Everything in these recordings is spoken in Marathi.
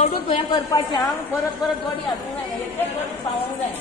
जोडून तुवें करपाचें हांव परत परत जोडी हाडूंक जाय एकच जोडी पावोंक जाय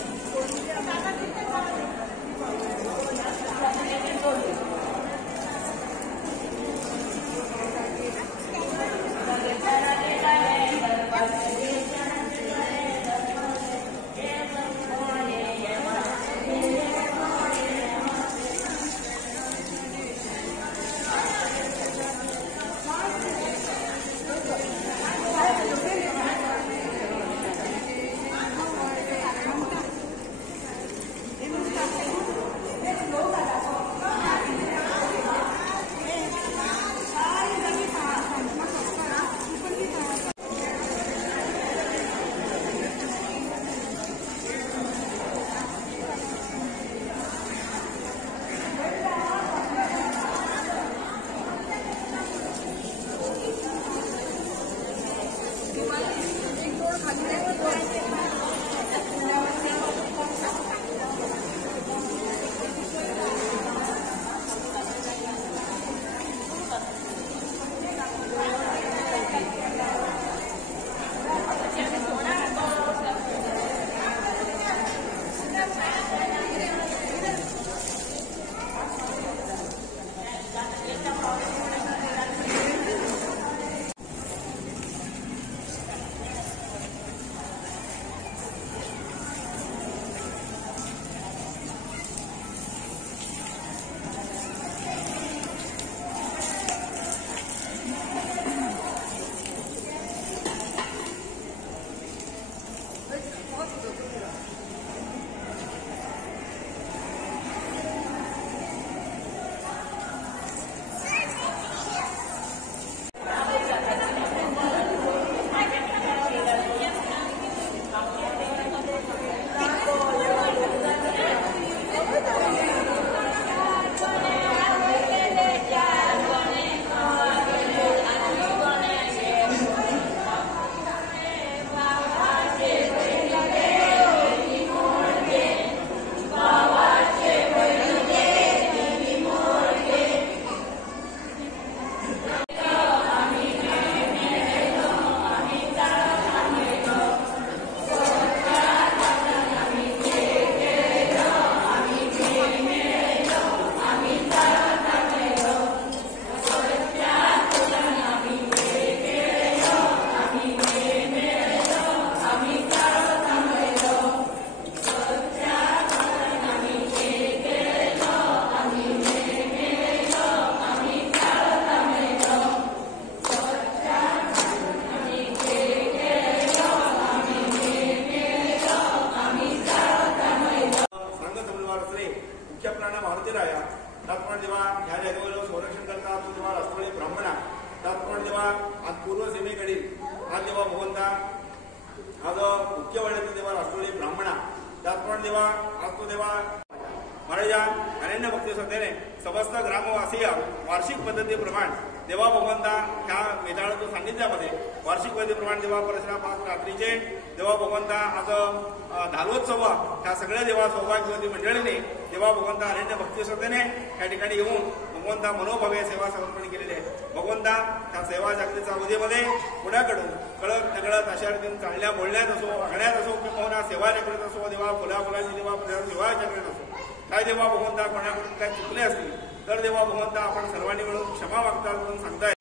पूर्व सीमेकडील आज देवा भगवंता आज मुख्य वाड्याचा देवा राष्ट्रोळी ब्राह्मणा त्याचप्रमाणे देवा आज तो देवा महाराजा अनन्य भक्ती संस्थेने समस्त ग्रामवासीय वार्षिक पद्धतीप्रमाणे देवा भगवंता ह्या मेधाळाच्या सान्निध्यामध्ये वार्षिक पद्धतीप्रमाणे देवा परशुराम आज रात्रीचे देवा भगवंता आज धालोत्सव ह्या सगळ्या देवा सौभाग्यवती मंडळीने देवा भगवंता अनन्य भक्ती संस्थेने या ठिकाणी येऊन भगवंता मनोभावे सेवा समर्पण केलेली आहे. भगवंता त्या सेवा जागृतीच्या अवधीमध्ये पुण्याकडून कळत नकळत अशा रीतीने चालण्या बोलण्यात असो वागण्यात असो किंवा सेवा करीत असो देवा फुलाफुलाची देवा सेवा करीत असो काय देवा भगवंता कोणाकडून काय चुकले असतील तर देवा भगवंता आपण सर्वांनी मिळून क्षमा मागता म्हणून सांगताय.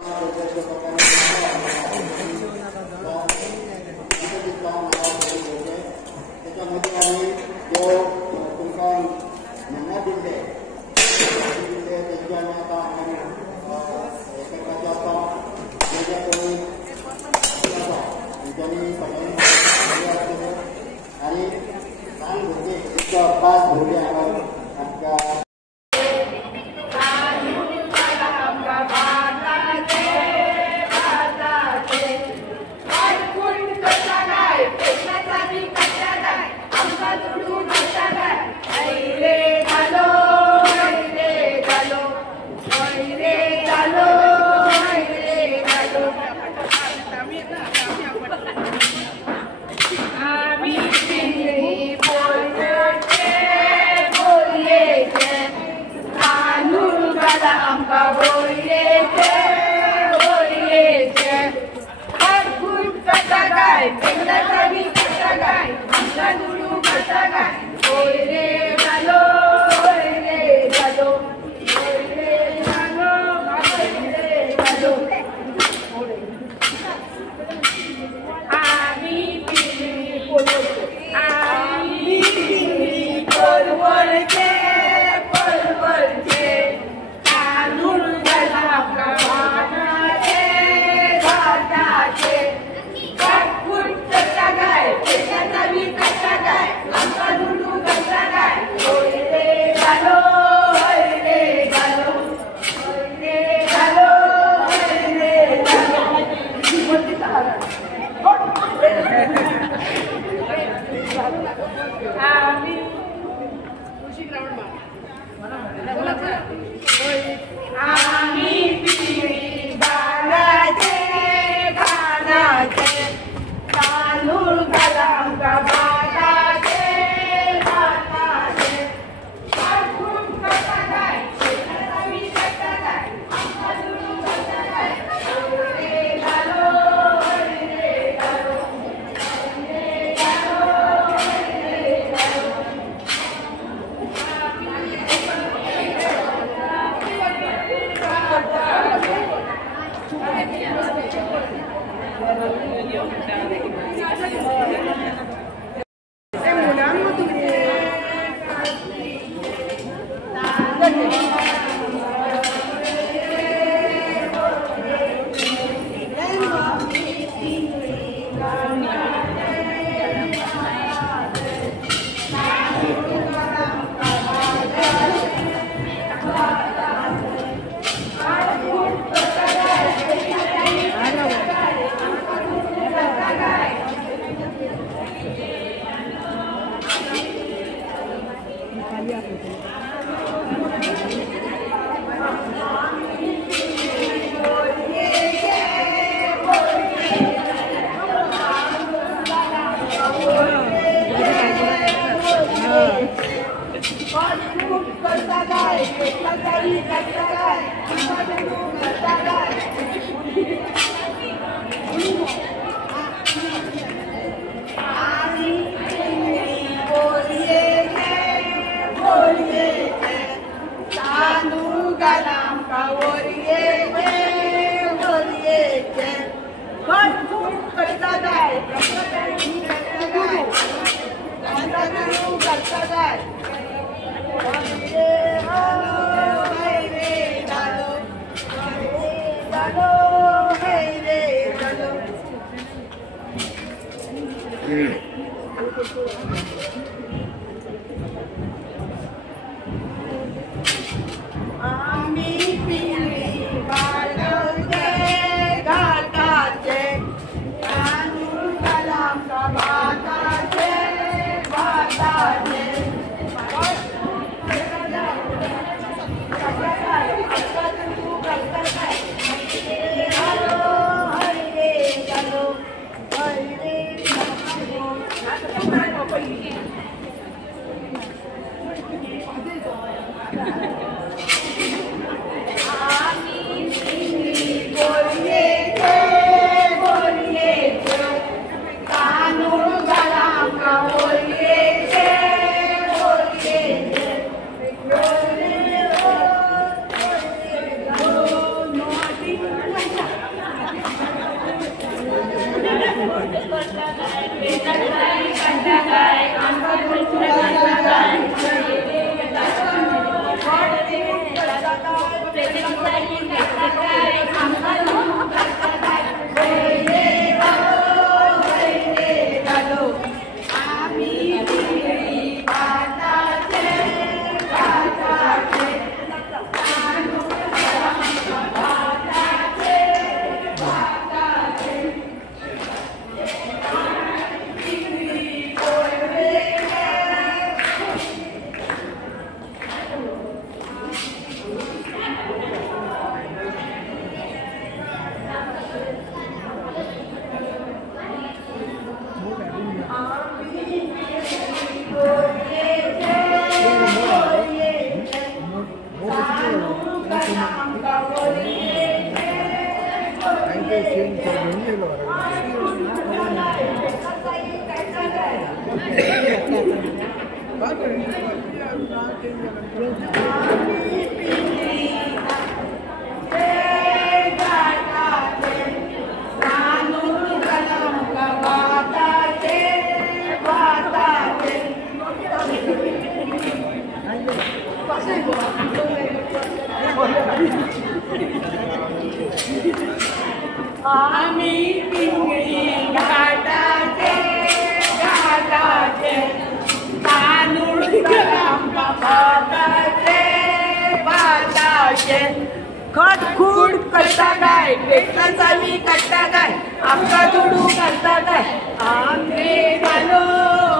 खटखूट करता काय पेटला चावी करता काय आपका जुडू करता काय आमरे झालो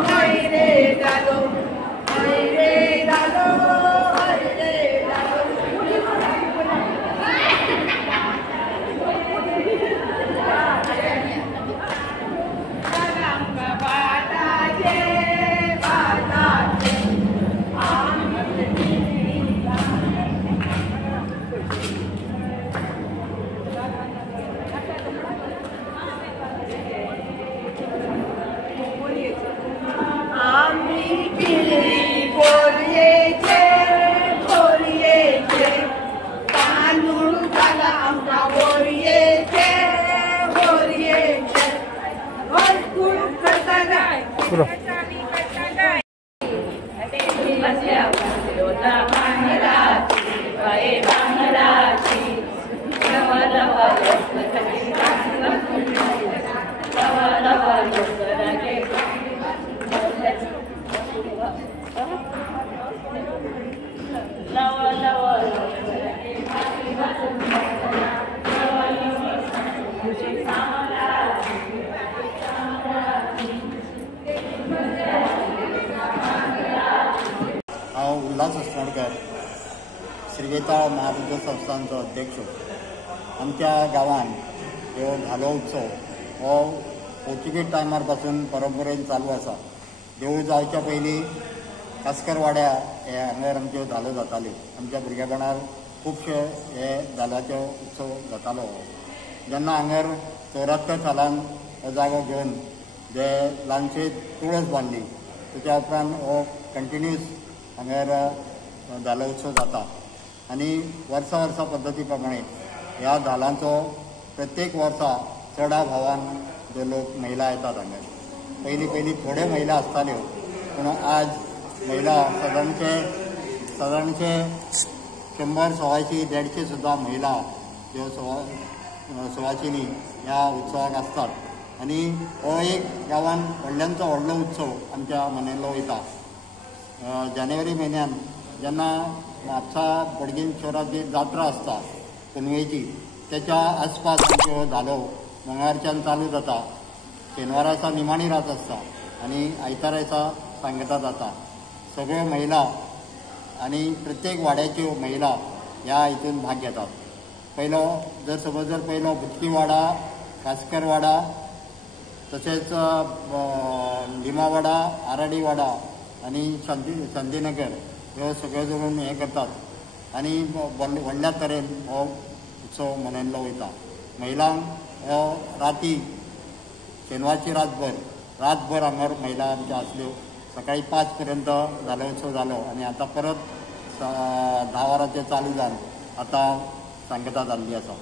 हाय रे झालो हाय रे झालो हाय रे झालो हांव उल्हास अस्नोडकर श्रीवेताळ महाबुद्ध संस्थांचो अध्यक्ष. आमच्या गांवांत ह्यो धालो उत्सव हो पोर्तुगीज टायमार पासून परंपरेन चालू आसा. देवूळ जावच्या पयलीं कास्कर वाड्या हे हांगार आमच्यो धालो जाताल्यो. आमच्या भुरगेपणार खुबशे हे धालांचो उत्सव जातालो. जेन्ना हांगार 74 सालान हो जागो घेवन जे ल्हानशे तुळस बांदली तेच्या उपरांत हो कंटिन्यूस हांगार धालो उत्सव जाता. आनी वर्सा वर्सा पद्दती प्रमाणे ह्या धालांचो प्रत्येक वर्सा चडा भावान जे लोक महिला येतात हांगार. पयलीं थोड्यो महिला आसताल्यो पूण आज महिला सादारणशे 100-150 सुद्दां महिला ह्यो सुवासिनी ह्या उत्सवाक आसतात. आनी हो एक गांवांत व्हडल्यांचो व्हडलो उत्सव आमच्या मनयल्लो वयता. जानेवारी म्हयन्यान जेन्ना म्हापसा बोडगिंश्वराची जात्रा आसता पुनवेची त्याच्या आसपास आमच्यो धालो मंगळारच्यान चालू जाता. शेनवारा दिसा निमाणी रात आसता आनी आयतारा दिसा सांगता जाता. सगळ्यो महिला आनी प्रत्येक वाड्याच्यो महिला ह्या हितून भाग घेतात. पयलो बुचकी वाडा, कास्कर वाडा, तशेंच लिमा वाडा, आराडी वाडा आनी शांतीनगर ह्यो सगळ्यो जणून हें करतात आनी व्हडल्या तरेन हो उत्सव मनयल्लो वयता. महिलांक हो राती शेनवारची रातभर हांगार महिला आमच्यो आसल्यो. सकाळी 5 पर्यंत धालो उत्सव जालो आनी आतां परत 10 वरांचेर चालू जावन आतां सांगता जाल्ली आसा.